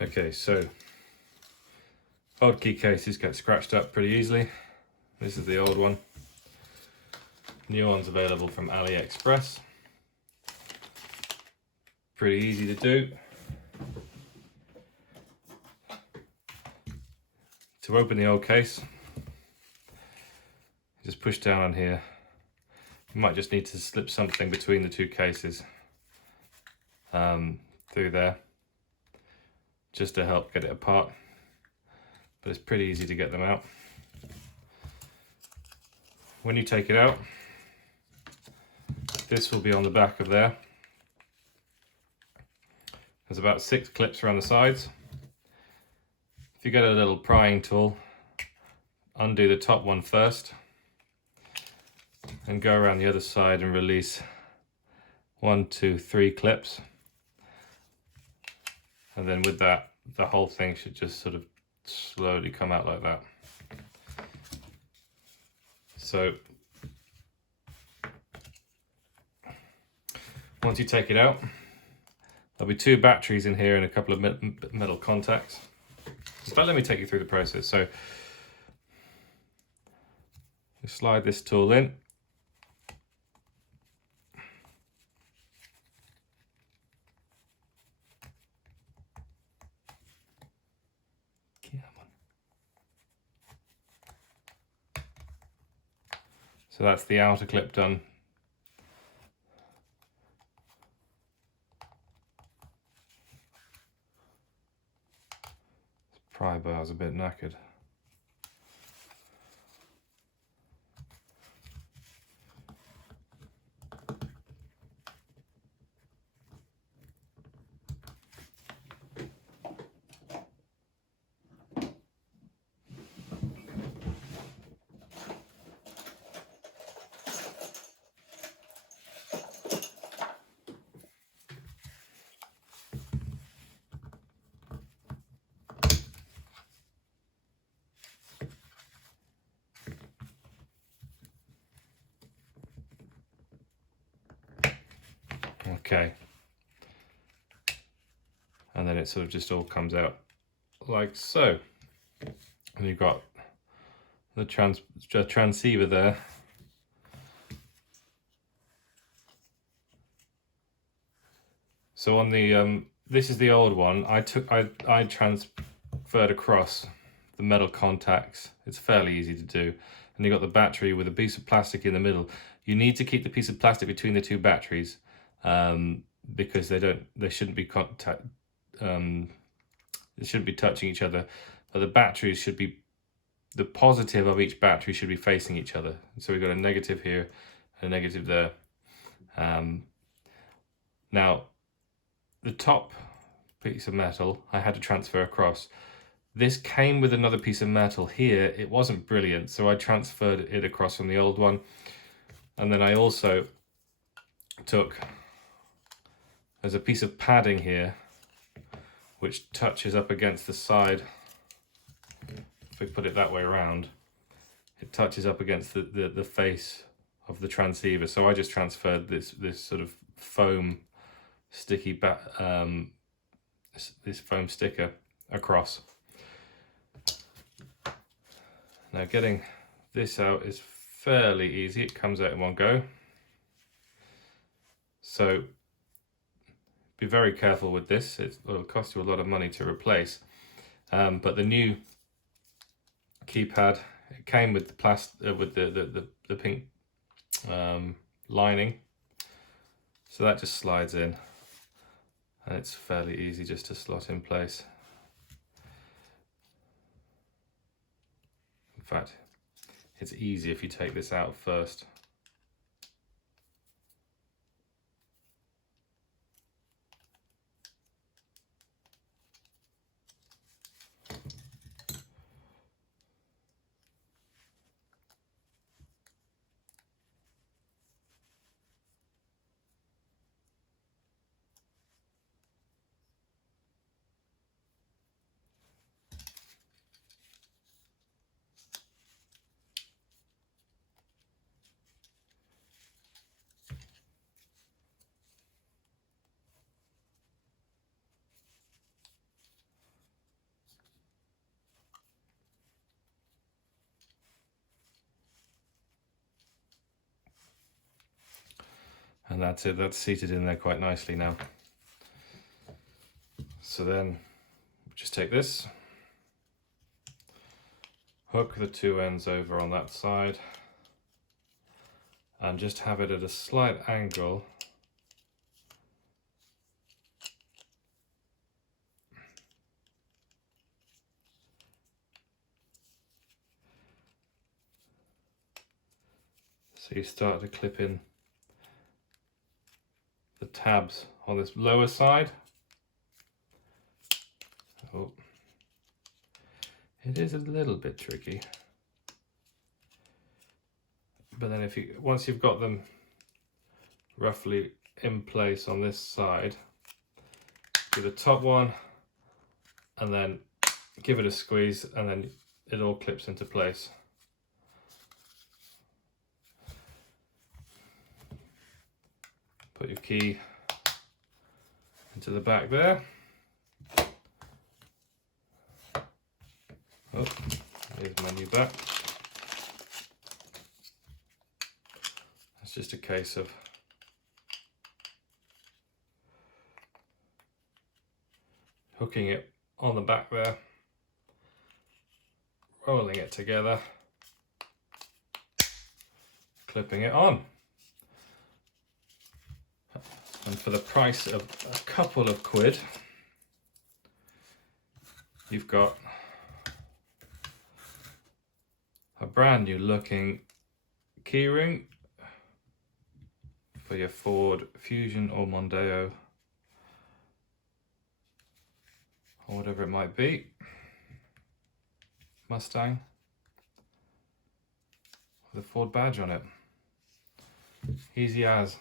Okay, so old key cases get scratched up pretty easily. This is the old one. New one's available from AliExpress. Pretty easy to do. To open the old case, just push down on here. You might just need to slip something between the two cases through there, just to help get it apart. But it's pretty easy to get them out. When you take it out, this will be on the back of there. There's about 6 clips around the sides. If you get a little prying tool, undo the top one first and go around the other side and release 1, 2, 3 clips. And then with that, the whole thing should just sort of slowly come out like that. So once you take it out, there'll be 2 batteries in here and a couple of metal contacts. But let me take you through the process. So you slide this tool in. So that's the outer clip done. This pry bar's a bit knackered. Okay, and then it sort of just all comes out like so. And you've got the transceiver there. So on the this is the old one. I transferred across the metal contacts. It's fairly easy to do. And you got the battery with a piece of plastic in the middle. You need to keep the piece of plastic between the 2 batteries. Because they shouldn't be they shouldn't be touching each other, but the batteries should be, the positive of each battery should be facing each other. So we've got a negative here and a negative there. Now the top piece of metal I had to transfer across. This came with another piece of metal here. It wasn't brilliant, so I transferred it across from the old one. And then I also took, there's a piece of padding here which touches up against the side. If we put it that way around, it touches up against the face of the transceiver. So I just transferred this sort of foam sticky this foam sticker across. Now getting this out is fairly easy. It comes out in one go. So be very careful with this. It'll cost you a lot of money to replace. But the new keypad, it came with the with the pink lining. So that just slides in, and it's fairly easy just to slot in place. In fact, it's easy if you take this out first. And that's it, that's seated in there quite nicely now. So then just take this, hook the two ends over on that side, and just have it at a slight angle so you start to clip in the tabs on this lower side. Oh, it is a little bit tricky, but then once you've got them roughly in place on this side, do the top one and then give it a squeeze, and then it all clips into place. Put your key into the back there. Oh, there's my new back. It's just a case of hooking it on the back there, rolling it together, clipping it on. And for the price of a couple of quid, you've got a brand new looking keyring for your Ford Fusion or Mondeo or whatever it might be, Mustang, with a Ford badge on it. Easy as.